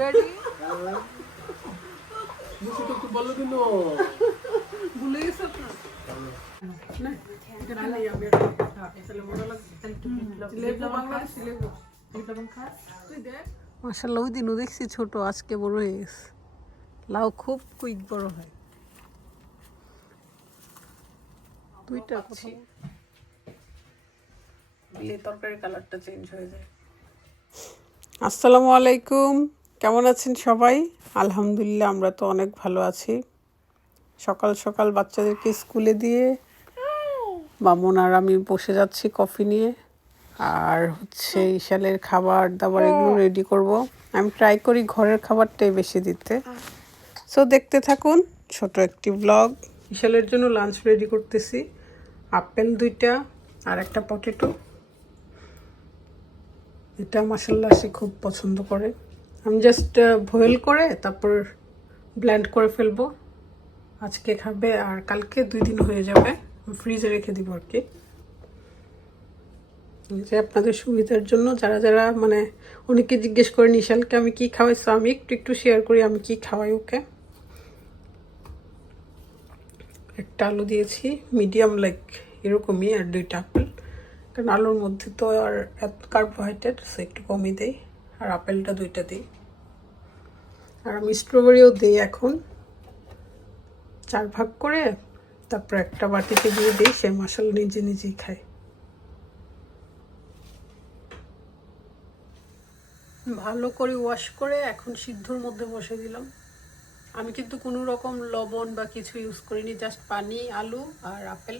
Ready? একটু বলো দিন ভুলে গেছে আপনার? মাশাআল্লাহ, ওই দিনও দেখছি ছোট, আজকে বড় হয়ে গেছে। লাউ খুব কুইক বড় হয়। দুইটা কথা তরকারির কালারটা চেঞ্জ হয়ে যায়। আসসালামু আলাইকুম, কেমন আছেন সবাই? আলহামদুলিল্লাহ, আমরা তো অনেক ভালো আছি। সকাল সকাল বাচ্চাদেরকে স্কুলে দিয়ে মামুন আর আমি বসে যাচ্ছি কফি নিয়ে, আর হচ্ছে ইশালের খাবার দাবার এগুলো রেডি করব। আমি ট্রাই করি ঘরের খাবারটাই বেশি দিতে। সো দেখতে থাকুন ছোট একটি ব্লগ। ইশালের জন্য লাঞ্চ রেডি করতেছি। আপেল 2টা আর একটা পটেটো। এটা মাশাআল্লাহ সে খুব পছন্দ করে। আমি জাস্ট বয়েল করে তারপর ব্লেন্ড করে ফেলবো। আজকে খাবে আর কালকে 2 দিন হয়ে যাবে, ফ্রিজে রেখে দিব আর কি। যে আপনাদের সুবিধার জন্য যারা যারা মানে অনেকে জিজ্ঞেস করে নিশালকে আমি কি খাওয়াইছি, আমি একটু শেয়ার করি আমি কি খাওয়াই ওকে। একটা আলু দিয়েছি মিডিয়াম লাইক এরকমই, আর 2টা আপেল, কারণ আলুর মধ্যে তো আর এত কার্বোহাইড্রেট, সে একটু কমই দেই। আর আপেলটা 2টা দিই, আর আমি স্ট্রবেরিও দিই এখন 4 ভাগ করে, তারপর একটা বাটিতে দিয়ে দিই, সে মশলা নিজে নিজেই খায়। ভালো করে ওয়াশ করে এখন সিদ্ধর মধ্যে বসে দিলাম। আমি কিন্তু কোনো রকম লবণ বা কিছু ইউজ করিনি, জাস্ট পানি, আলু আর আপেল।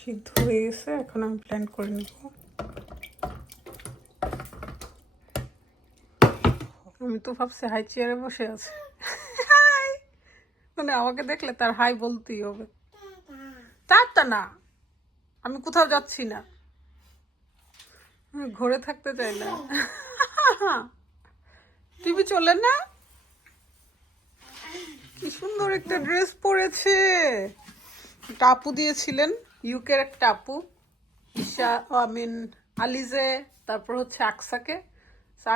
সিদ্ধ হয়ে গেছে, এখন আমি ব্লেন্ড করে নেব। আমি তো ভাবছি হাই চেয়ারে বসে আছে। হাই, মানে আমাকে দেখলে তার হাই বলতেই হবে। তা না, আমি কোথাও যাচ্ছি না, ঘরে থাকতে চাই না। টিভি চলে না? কি সুন্দর একটা ড্রেস পরেছে। একটা আপু দিয়েছিলেন, ইউকের একটা আপু, ঈশা আলিজে, তারপর হচ্ছে আকসাকে।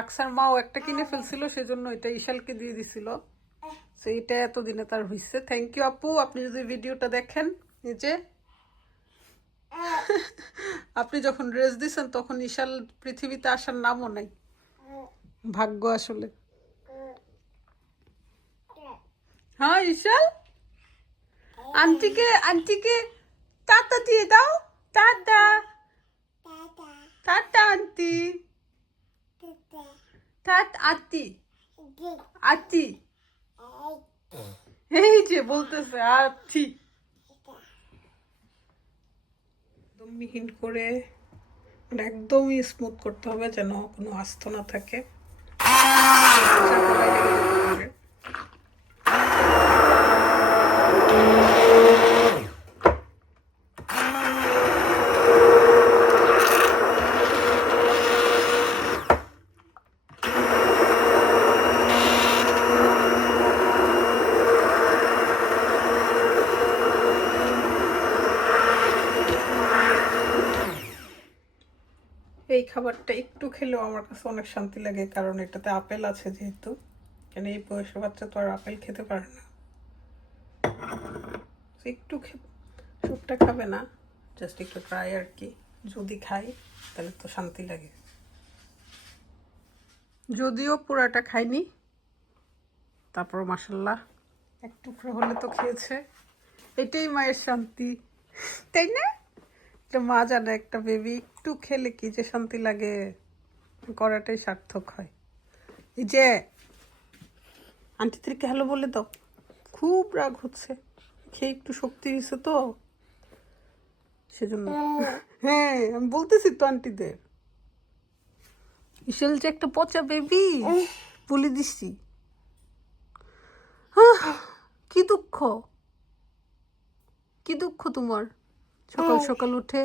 আকসার মাও একটা কিনে ফেলছিল, সেজন্য এটা ইশালকে দিয়ে দিছিল। সেইটা এতদিনে তার হইছে। থ্যাংক ইউ আপু, আপনি যদি ভিডিওটা দেখেন। নিজে আপনি যখন ড্রেস দিছেন তখন ইশাল পৃথিবীতে আসার নামও নাই। ভাগ্য আসলে। হ্যাঁ ইশাল, আন্টিকে টাটা দিয়ে দাও। Tata tata aunty, tata aunty, aunty এই যে বলতেছে আন্টি। একদম মিহিন করে, মানে একদমই স্মুথ করতে হবে যেন কোনো আস্ত না থাকে। এই খাবারটা একটু খেলেও আমার কাছে অনেক শান্তি লাগে, কারণ এটাতে আপেল আছে যেহেতু। কেন এই বয়সের বাচ্চা তো আর আপেল খেতে পারে না। একটু সবটা খাবে না, জাস্ট একটু ট্রাই আর কি। যদি খাই তাহলে তো শান্তি লাগে। যদিও পুরাটা খাইনি, তারপর মাশাল্লাহ এক টুকরো হলে তো খেয়েছে। এটাই মায়ের শান্তি, তাই না? একটা মা জানে একটা বেবি একটু খেলে কি যে শান্তি লাগে, করাটাই সার্থক হয়। এই যে আন্টিদেরকে হ্যালো বলে দাও, খুব রাগ হচ্ছে, খেয়ে একটু শক্তি হয়েছে তো সেজন্য। হ্যাঁ আমি বলতেছি তো আন্টিদের, ইশাল যে একটা পচা বেবি বলে দিচ্ছি। কি দুঃখ, কি দুঃখ তোমার? সকাল সকাল উঠে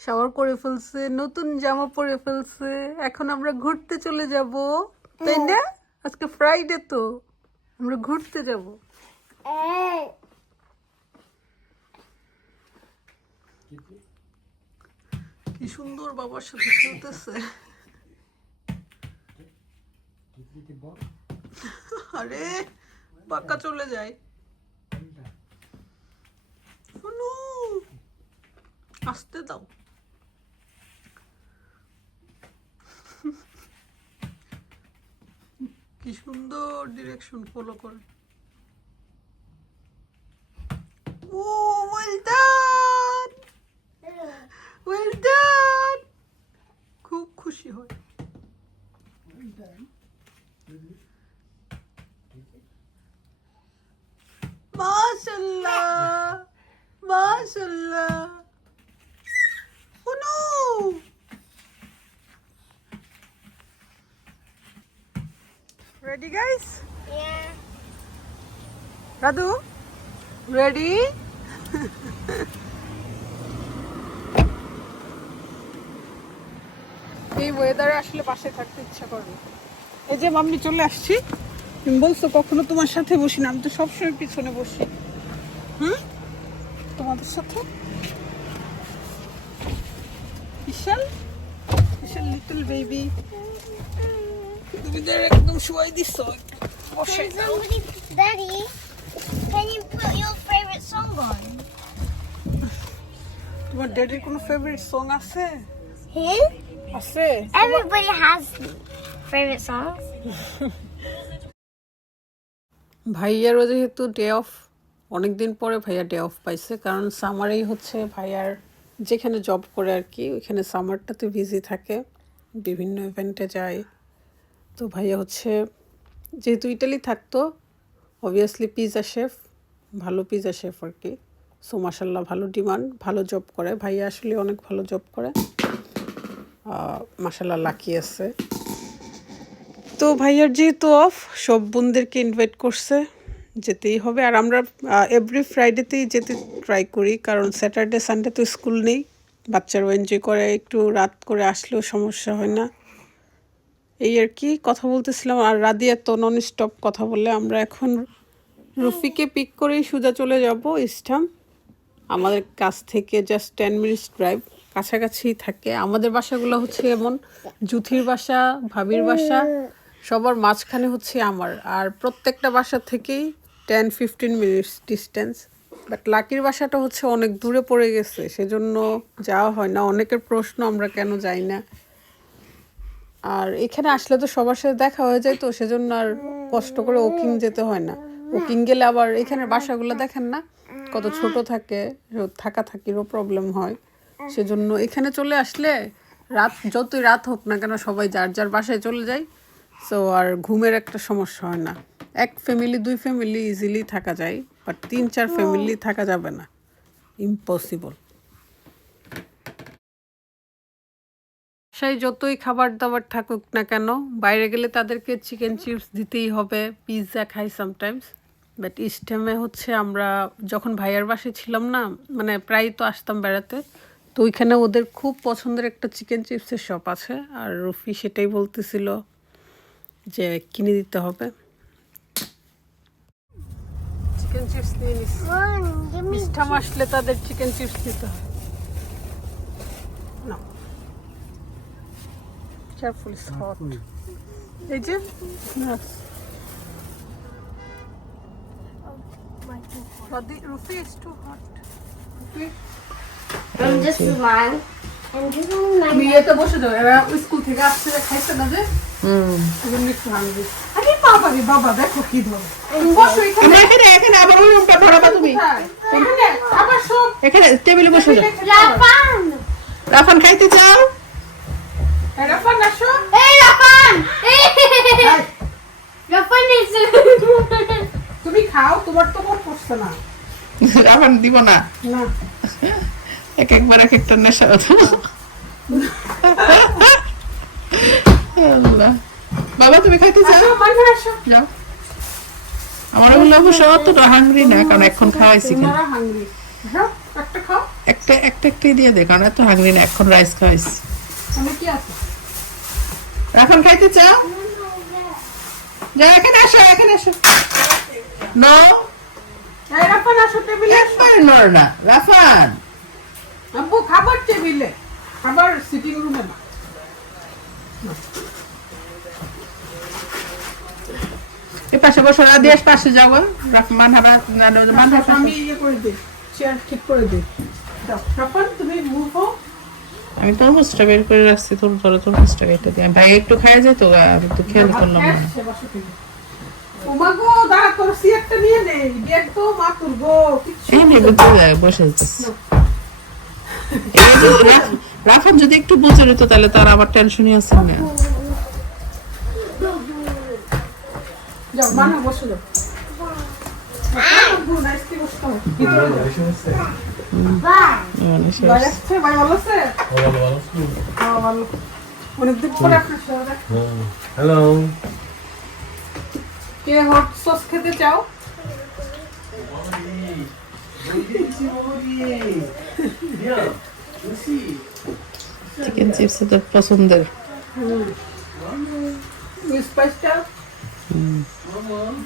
শাওয়ার করে ফেলছে, নতুন জামা পরে ফেলছে, এখন আমরা ঘুরতে চলে যাব, তাই না? আজকে ফ্রাইডে তো আমরা ঘুরতে যাব। কি সুন্দর বাবার সাথে খেলতেছে। আরে পাক্কা চলে যায়। নো, আসতে দাও। কি সুন্দর ডিরেকশন ফলো করে। ও ওয়েল ডান, ওয়েল ডান। খুব খুশি হয়। মাশাআল্লাহ, মাশাআল্লাহ। ও no, ready guys? Yeah. Radu, ready? এই ওয়েদারে আসলে বাসায় থাকতে ইচ্ছা করে। এই যে মাম্মি চলে আসছি। তুমি বলছো কখনো তোমার সাথে বসি না, আমি তো সবসময় পিছনে বসি। তোমাদের সাথে বিশাল বিশাল লিটল বেবি, তুমি একদম শুয়াই দিছো। বসে Can somebody, Daddy, can you put your favorite song on? তোমার ড্যাডির কোনো ফেভারিট সং আছে? Who? আছে। Everybody has favorite songs. ভাইয়ারও যেহেতু ডে অফ, অনেকদিন পরে ভাইয়া ডে অফ পাইছে, কারণ সামারেই হচ্ছে ভাইয়ার যেখানে জব করে আর কি, ওইখানে সামারটাতে বিজি থাকে, বিভিন্ন ইভেন্টে যায়। তো ভাইয়া হচ্ছে যেহেতু ইটালি থাকতো, অবভিয়াসলি পিজা শেফ, ভালো পিজা শেফ আর কি। সো মাশাল্লাহ ভালো ডিমান্ড, ভালো জব করে ভাইয়া, আসলে অনেক ভালো জব করে, মাশাল্লাহ লাকি আছে। তো ভাইয়ার যেহেতু অফ, সব বোনদেরকে ইনভাইট করছে, যেতেই হবে। আর আমরা এভরি ফ্রাইডেতেই যেতে ট্রাই করি, কারণ স্যাটারডে সানডে তো স্কুল নেই, বাচ্চারাও এনজয় করে, একটু রাত করে আসলেও সমস্যা হয় না, এই আর কি। কথা বলতেছিলাম, আর রাদিয়া তো নন স্টপ কথা বলে। আমরা এখন রুফিকে পিক করেই সোজা চলে যাব ইস্টাম। আমাদের কাছ থেকে জাস্ট 10 মিনিটস ড্রাইভ, কাছাকাছিই থাকে। আমাদের বাসাগুলো হচ্ছে এমন, জুথির বাসা, ভাবির বাসা, সবার মাঝখানে হচ্ছে আমার, আর প্রত্যেকটা বাসা থেকেই 10-15 মিনিটস ডিস্টেন্স। বাট লাকির বাসাটা হচ্ছে অনেক দূরে পড়ে গেছে, সেজন্য যাওয়া হয় না। অনেকের প্রশ্ন আমরা কেন যাই না, আর এখানে আসলে তো সবার সাথে দেখা হয়ে যায়, তো সেজন্য আর কষ্ট করে ওকিং যেতে হয় না। ওকিং গেলে আবার এখানের বাসাগুলো দেখেন না কত ছোট থাকে, থাকা থাকিরও প্রবলেম হয়। সেজন্য এখানে চলে আসলে রাত, যতই রাত হোক না কেন, সবাই যার যার বাসায় চলে যায়। সো আর ঘুমের একটা সমস্যা হয় না। এক ফ্যামিলি 2 ফ্যামিলি ইজিলি থাকা যায়, বাট 3-4 ফ্যামিলি থাকা যাবে না, ইম্পসিবল। বাসায় যতই খাবার দাবার থাকুক না কেন, বাইরে গেলে তাদেরকে চিকেন চিপস দিতেই হবে, পিৎজা খাই সামটাইমস। বাট ইস্টামে হচ্ছে আমরা যখন ভাইয়ার বাসায় ছিলাম না, মানে প্রায় তো আসতাম বেড়াতে, তো ওইখানে ওদের খুব পছন্দের একটা চিকেন চিপসের শপ আছে, আর রফি সেটাই বলতেছিল যে কিনে দিতে হবে। চিকেন চিপস নিয়ে নিচ্ছি, Give me. ইস্টাম আসলে তাদের চিকেন চিপস দিতে হয় না। Careful, it's hot. এই যে Rufi is too hot. Rufi, This is mine. And this is my. তুমি এতে বসে যাও, এরা স্কুল থেকে আসছে, খাইছে না যে, এজন্য একটু হাঙ্গি। আরে বাবা রে বাবা, দেখো কি ধরো, বসো এখানে। এখানে আবার রুমটা ধরাবা তুমি, এখানে আবার সব এখানে টেবিলে বসে যাও। Rapan. রাফান খাইতে চাও? রাফান আসো। Hey, Rapan. Rapan is. তুমি খাও, তোমার তো মন পড়ছে না। রাফান দিব না, না এক একবার এক একটা নেশা। আল্লাহ, বাবা তুমি খাইতে চাও? যাও। আমার বললে অবশ্য অতটা হাঙ্গরি না, কারণ এখন খাওয়াইছি। একটা একটাই দিয়ে দে, কারণ এত হাঙ্গরি না, এখন রাইস খাওয়াইছি। রাফান খাইতে চাও? যাও, এখানে আসো, এখানে আসো। নো, রাফান আসো টেবিলে। একবার নড় না রাফান। আব্বু খাবার টেবিলে, খাবার সিটিং রুমে না। এই পাশে বসো, দেশ পাশে যাবো। মানহারা আমি ইয়ে করে দিই, চেয়ার ঠিক করে দিই। যাও রাফান, তুমি মুভ হও। আমি তরমুজটা বের করে রাখছি, তোর ধরো তরমুজটা কেটে দিই। ভাই একটু খাই যেত, আমি তো খেয়াল করলাম না। ওমাগো দাঁড়া, তোর চেয়ারটা নিয়ে নেই, ব্যাগ তো মা তুলবো কিছু। এই নে বসে রাফান যদি একটু বুঝে নিত তাহলে তার আমার টেনশনই আছে না। যাও মানা বসে যাও। ভাই আসছে, ভাই ভালো আছে? ভালো। অনেকদিন পরে আপনার সাথে দেখা। হ্যালো। কে হট সস খেতে চাও? চিকেন চিপস তো পছন্দের। স্পাইসটা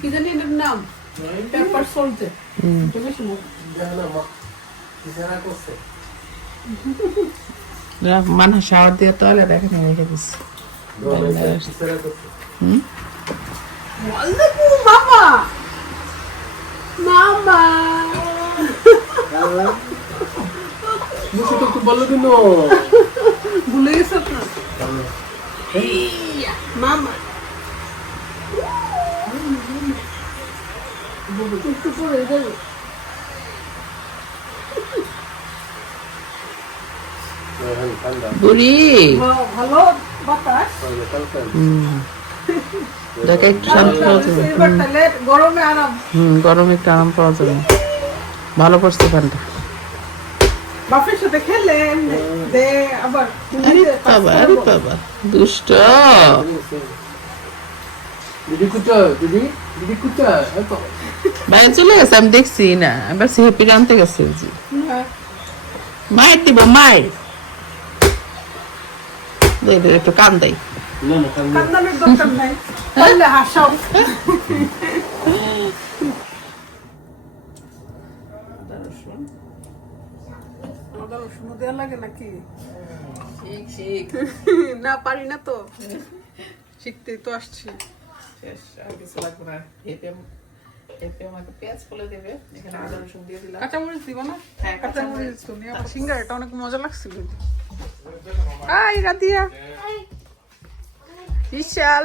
কি জানি এটার নাম, পেপার সল্টে। মানহা শাওয়ার দিয়ে তাহলে দেখেন রেখে দিচ্ছি। মামা মামা বলো কেন? ভুলে গেছে আপনার মামা। একটু পরে যাবে। বুড়ি ভালো বাতাস। দেখে একটু শান্তি পাওয়া যাবে। এবার তাহলে গরমে আরাম। গরমে একটু আরাম পাওয়া যাবে। ভালো পড়ছে ফ্যানটা। বাপের সাথে খেলে দে আবার আরে বাবা দুষ্ট। দিদি কোথায়? দিদি কোথায়? বাইরে চলে গেছে, আমি দেখছি না। এবার হেপি আনতে গেছে। মায়ের দিব, মায়ের একটু কান দেয়। কান্দানের দরকার নাই, পারলে হাসাও। আদা রসুন দেওয়া লাগে নাকি? না পারি না তো, শিখতেই তো আসছি। কাঁচামরিচ দিব না? কাঁচামরিচ তুমি আমার সিঙ্গারাটা অনেক মজা লাগছিল। হাই রাদিয়া, বিশাল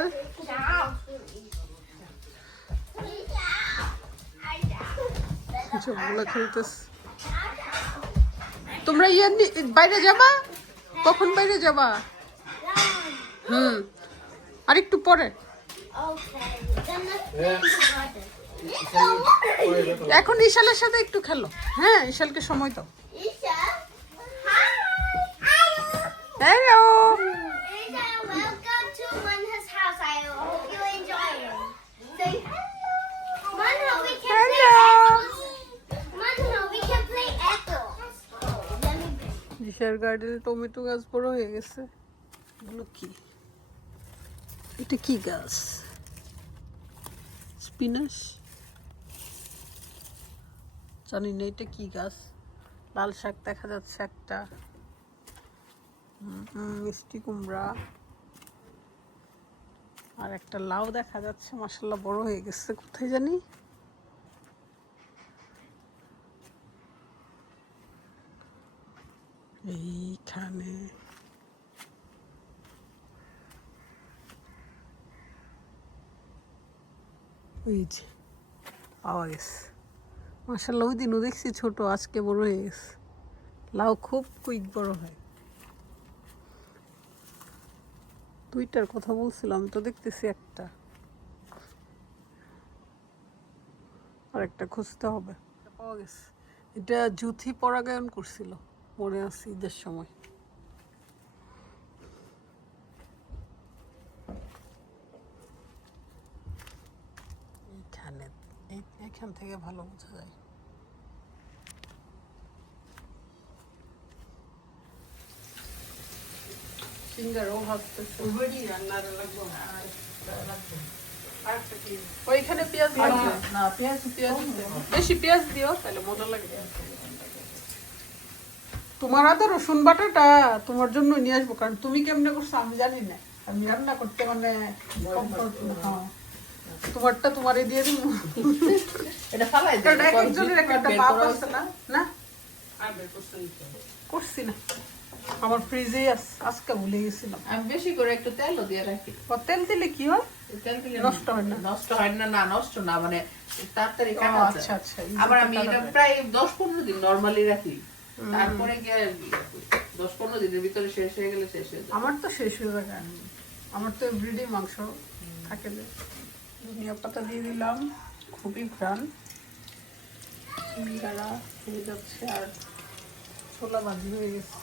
সবগুলো খেলতেছে। তোমরা বাইরে যাবা? কখন বাইরে যাবা? আর একটু পরে। এখন ইশালের সাথে একটু খেলো। হ্যাঁ, ইশালকে সময় দাও। Hello. Welcome to Manha's house. I hope you enjoy it. Say Manha, we can play echoes. Manha, we can play echoes. Let me. ইশার গার্ডেনে টমেটো গাছ বড় হয়ে গেছে। এগুলো কি? এটা কি গাছ? স্পিনাচ? জানি না এটা কি গাছ। লাল শাক দেখা যাচ্ছে একটা, মিষ্টি কুমড়া, আর একটা লাউ দেখা যাচ্ছে। মাশাআল্লাহ বড় হয়ে গেছে। কোথায় জানি? এইখানে। ওই যে পাওয়া গেছে। মাশাআল্লাহ ওই দিনও দেখছি ছোট, আজকে বড় হয়ে গেছে। লাউ খুব কুইক বড় হয়। দুইটার কথা বলছিলাম তো, দেখতেছি একটা, আর একটা খুঁজতে হবে। পাওয়া গেছে। এটা জুথি পরাগায়ন করছিল, মনে আছে ঈদের সময়। এইখানে, এখান থেকে ভালো বোঝা যায়। সিঙ্গারও ভাজতেছে। ওইখানে পেঁয়াজ লাগবে না? পেঁয়াজ বেশি পেঁয়াজ দিও, তাহলে মজা লাগবে। তোমার আদা রসুন বাটাটা তোমার জন্য নিয়ে আসবো, কারণ তুমি কেমনে করছো আমি জানি না। আমি রান্না করতে মানে হ্যাঁ তোমারটা তোমারে দিয়ে দিব এটা ফালাই দে এটা এক একজনের এক একটা পাপ আছে না না করছি না আমার ফ্রিজে আজকে ভুলে গেছিলাম আমি বেশি করে একটু তেলও দিয়ে রাখি তেল দিলে কি হয় তেল দিলে নষ্ট হয় না নষ্ট হয় না না নষ্ট না মানে তাড়াতাড়ি কাটা যায় আচ্ছা আচ্ছা আবার আমি এটা প্রায় 10-15 দিন নরমালি রাখি তারপরে গিয়ে 10-15 দিনের ভিতরে শেষ হয়ে গেলে শেষ হয়ে যায় আমার তো শেষ হয়ে যায় আমার তো এভরিডে মাংস থাকে না ধনিয়া পাতা দিয়ে দিলাম খুবই ঘ্রাণ সিঙ্গারা হয়ে যাচ্ছে আর ছোলা ভাজি হয়ে গেছে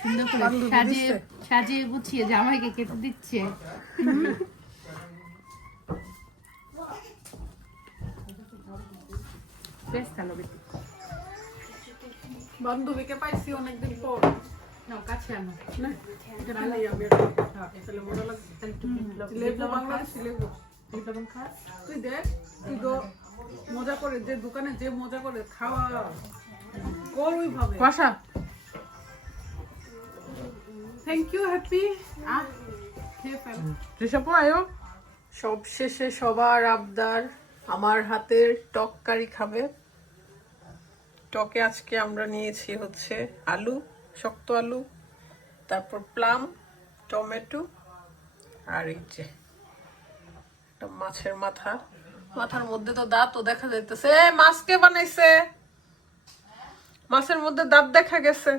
সুন্দর করে বান্ধবী সাজিয়ে দিচ্ছে? সাজিয়ে গুছিয়ে জামাইকে কেটে দিচ্ছে বেশ ভালো বেশি বান্ধবীকে পাইছি অনেকদিন পর নাও কাছে আনো না এটা ভালোই আমি একটা তাহলে মজা লাগছে লেবু বাংলাদেশি লেবু লবণ খাস তুই দেখ তুই তো মজা করে যে দোকানে যে মজা করে খাওয়া কর ওইভাবে কষা থ্যাংক ইউ হ্যাপি খেয়ে ফেল ঋষভ আয়ো সব শেষে সবার আবদার আমার হাতের টক কারি খাবে টকে আজকে আমরা নিয়েছি হচ্ছে আলু শক্ত আলু তারপর প্লাম টমেটো আর এই যে একটা মাছের মাথার মধ্যে তো দাঁতও দেখা যাইতেছে মাছ কে বানাইছে মাছের মধ্যে দাঁত দেখা গেছে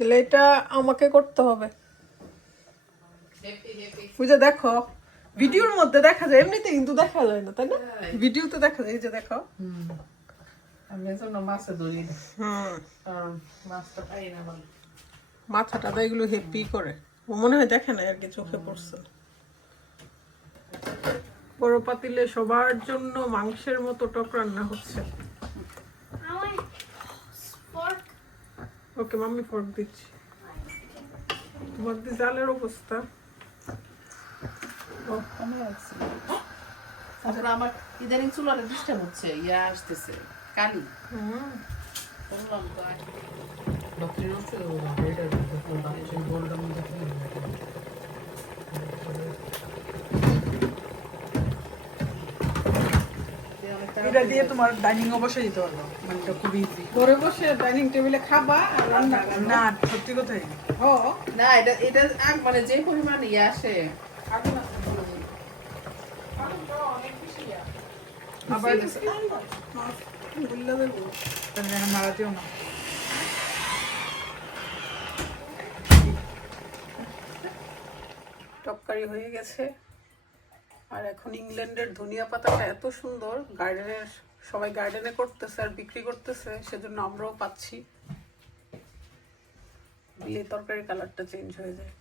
তাহলে এটা আমাকে করতে হবে বুঝে দেখো ভিডিওর মধ্যে দেখা যায় এমনিতে কিন্তু দেখা যায় না তাই না ভিডিওতে দেখা যায় এই যে দেখো আমি এজন্য মাছে ধরি না হুম কারণ মাছটা পাই না বলে মাথাটা তো এগুলো হেপি করে ও মনে হয় দেখে না আর কি চোখে পড়ছে না। বড় পাতিলে সবার জন্য মাংসের মতো টক রান্না হচ্ছে I want fork. Okay mummy fork দিচ্ছি তোমার দি জালের অবস্থা তারপরে আমার ইদানিং চুলাটা ডিস্টার্ব হচ্ছে ইয়া আসতেছে কালি বললাম তো আগে। এটা দিয়ে তোমার ডাইনিং বসে দিতে পারবো মানে এটা খুব ইজি ঘরে বসে ডাইনিং টেবিলে খাবা আর রান্না না সত্যি কথাই ও না এটা এটা মানে যে পরিমাণ ইয়ে আসে আবার বললে দেবো মারাতেও না টপকারি হয়ে গেছে আর এখন ইংল্যান্ডের ধনিয়া পাতাটা এত সুন্দর গার্ডেনের সবাই গার্ডেনে করতেছে আর বিক্রি করতেছে সেজন্য আমরাও পাচ্ছি দিলে তরকারি কালারটা চেঞ্জ হয়ে যায়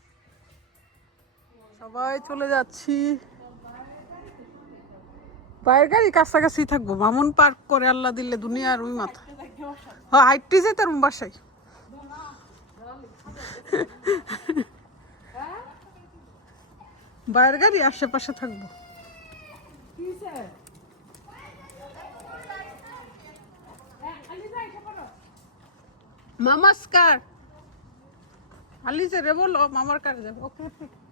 সবাই চলে যাচ্ছি বাইরের গাড়ি কাছাকাছি থাকবো মামুন পার্ক করে আল্লাহ দিলে দুনিয়ার ওই মাথা হ্যাঁ হাইটটি যেতে রুম বাসায় বাইরের গাড়ি আশেপাশে থাকবো নমস্কার আলিজে রে বলো মামার কাছে যাবো ওকে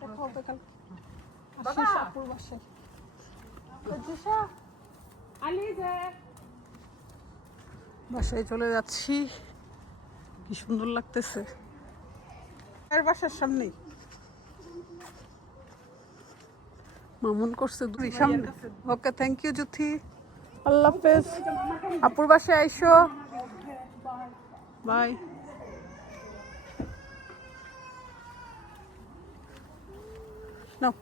দেখা হবে কাল শাহপুর বাসায় বাসায় চলে যাচ্ছি কি সুন্দর লাগতেছে আর বাসার সামনেই মামুন করছে দুই সামনে ওকে থ্যাংক ইউ জুথি আল্লাহ হাফেজ আপুর বাসায় আইসো বাই নাও